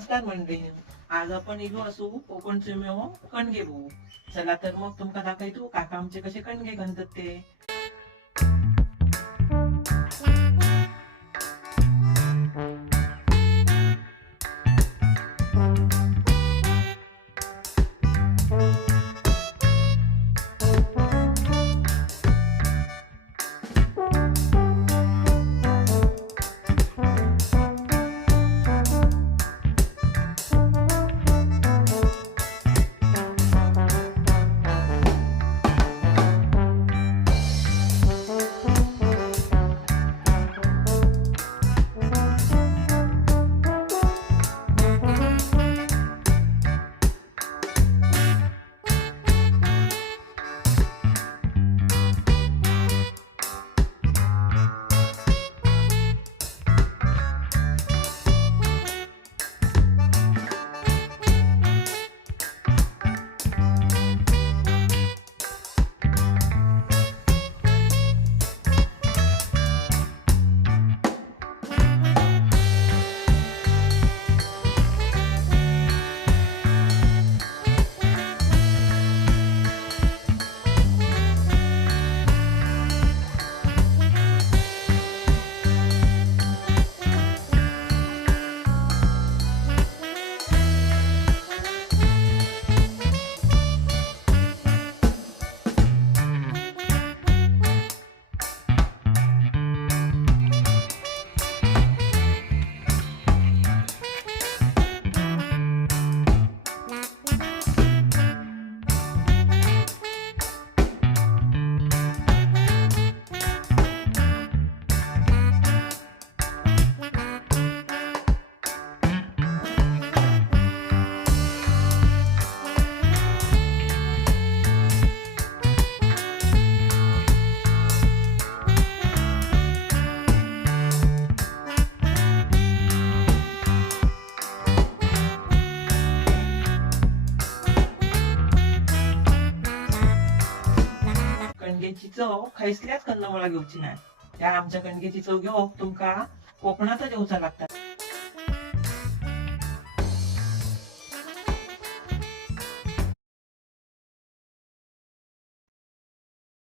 नमस्कार मंडळी. आज आपण इलो असू कोकणचे मेव कणगे भाऊ चला तर मग तुमका दाखवतो काका आमचे कसे कणगे घालतात ते कणगेची चव खैसल्याच कंदमुळा घेवची ना त्या आमच्या कणगेची चव घेऊ तुमका कोकणातच येऊचा लागतात